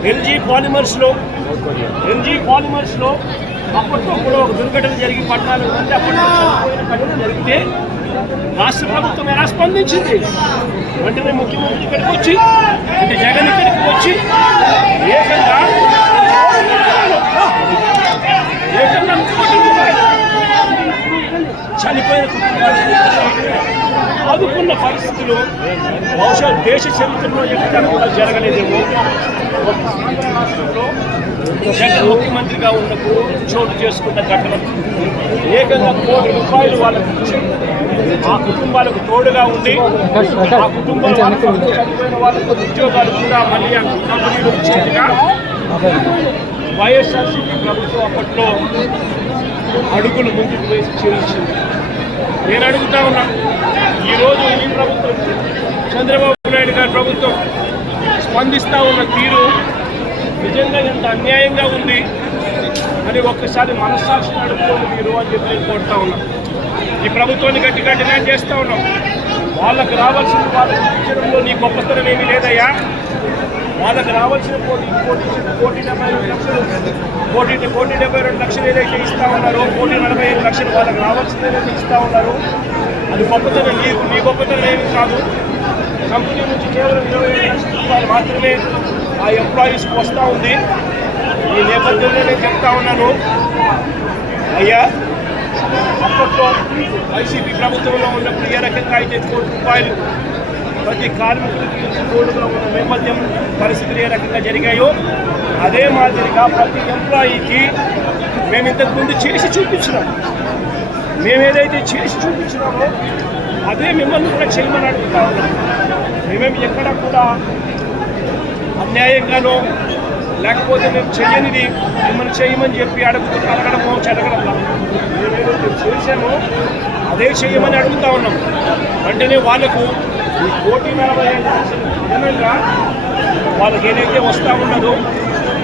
LG పాలిమర్స్లో అప్పట్లో కూడా ఒక దుర్ఘటన జరిగి 14 మంది అప్పట్లో చనిపోయిన ఘటన జరిగితే రాష్ట్ర ప్రభుత్వం ఎలా స్పందించింది? వెంటనే ముఖ్యమంత్రి ఇక్కడికి వచ్చి అంటే జగన్ ఇక్కడికి వచ్చి ఏకంగా చనిపోయిన కుటుంబాన్ని ఆదుకున్న పరిస్థితులు బహుశా దేశ చరిత్రలో ఎక్కడ కూడా జరగలేదేమో. రాష్ట్రంలో జగన్ ముఖ్యమంత్రిగా ఉన్నప్పుడు చోటు చేసుకున్న ఘటన ఏకంగా ₹1 కోటి వాళ్ళకు ఇచ్చి ఆ కుటుంబాలకు తోడుగా ఉండి ఆ కుటుంబాల చనిపోయిన వాళ్ళకు ఉద్యోగాలు కూడా మళ్ళీ ఆ కంపెనీలు ఇచ్చేట్టుగా వైఎస్ఆర్సీపీ ప్రభుత్వం అప్పట్లో అడుగులు ముందుకు వేసి చేయించింది. నేను అడుగుతా ఉన్నా, ఈరోజు ఈ ప్రభుత్వం చంద్రబాబు నాయుడు గారి ప్రభుత్వం స్పందిస్తూ ఉన్న తీరు నిజంగా ఎంత అన్యాయంగా ఉంది అని ఒక్కసారి మనస్సాక్షిని అడుగుతుంది మీరు అని చెప్పి నేను కోరుతా ఉన్నాం. ఈ ప్రభుత్వాన్ని గట్టిగా డిమాండ్ చేస్తూ ఉన్నాం. వాళ్ళకు రావాల్సిన వాళ్ళకి ఇచ్చడంలో నీ గొప్పతనం ఏమీ లేదయ్యా. వాళ్ళకి రావాల్సిన ₹1,72 లక్షలు ఏదైతే ఇస్తూ ఉన్నారో, ₹1,45 లక్షలు వాళ్ళకి రావాల్సింది ఏదైతే ఇస్తూ ఉన్నారో అది గొప్పతనం. నీ గొప్పతనం ఏమి కాదు. కంపెనీ నుంచి కేవలం ₹25 లక్షల మాత్రమే ఆ ఎంప్లాయీస్కి వస్తూ ఉంది. ఈ నేపథ్యంలో నేను చెప్తా ఉన్నాను, అయ్యా అప్పట్లో వైసీపీ ప్రభుత్వంలో ఉన్నప్పుడు ఏ రకంగా అయితే ₹1 కోటి ప్రతి కార్మికుడికి తోడుగా ఉన్న నేపథ్యం పరిస్థితులు ఏ రకంగా జరిగాయో అదే మాదిరిగా ప్రతి ఎంప్లాయీకి మేము ఇంతకుముందు చేసి చూపించినాం. మేము ఏదైతే చేసి చూపించినామో అదే మిమ్మల్ని కూడా చేయమని అడుగుతా ఉన్నాం. మేమేమి ఎక్కడ కూడా అన్యాయంగానో లేకపోతే మేము చేయనిది మిమ్మల్ని చేయమని చెప్పి అడగడమో చెడగడంలా మేమేదైతే చేసామో అదే చేయమని అడుగుతా ఉన్నాం. వెంటనే వాళ్ళకు ఈ 1,45,00,000 అదనంగా వాళ్ళకి ఏదైతే వస్తూ ఉన్నదో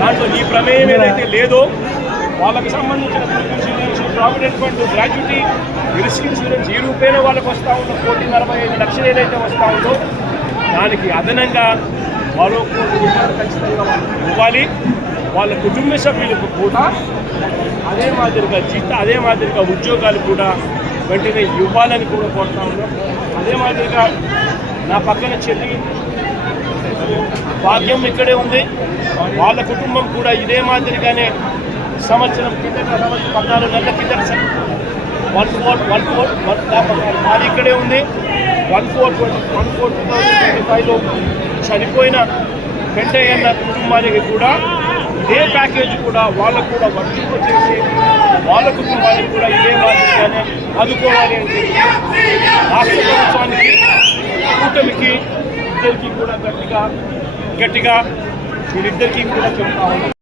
దాంట్లో ఈ ప్రమేయం ఏదైతే లేదో వాళ్ళకి సంబంధించిన insurance, provident fund, gratuity, risk insurance ఈ రూపేణా వాళ్ళకి వస్తూ ఉన్న 1,45,00,000 ఏదైతే వస్తూ ఉందో దానికి అదనంగా మరో ₹1,00,00,000 ఖచ్చితంగా వాళ్ళకి ఇవ్వాలి. వాళ్ళ కుటుంబ సభ్యులకు కూడా అదే మాదిరిగా ఉద్యోగాలు కూడా వెంటనే ఇవ్వాలని కూడా కోరుతా ఉన్నాం. అదే మాదిరిగా నా పక్కన చెల్లి భాగ్యం ఇక్కడే ఉంది. వాళ్ళ కుటుంబం కూడా ఇదే మాదిరిగానే సంవత్సరం 14 నెలల కిందట 1,4 మాది ఇక్కడే ఉంది. 1,4/2025లో చనిపోయిన వెంటయ్యన్న కుటుంబానికి కూడా ఇదే ప్యాకేజ్ కూడా వాళ్ళకు కూడా వర్తింపచేసి వాళ్ళ కుటుంబానికి కూడా ఇదే మాదిరిగానే ఆదుకోవాలి అని చెప్పి రాష్ట్ర ప్రభుత్వానికి, కూటమికి ఇద్దరికి కూడా గట్టిగా వీళ్ళిద్దరికీ కూడా చెప్తా ఉన్నాం.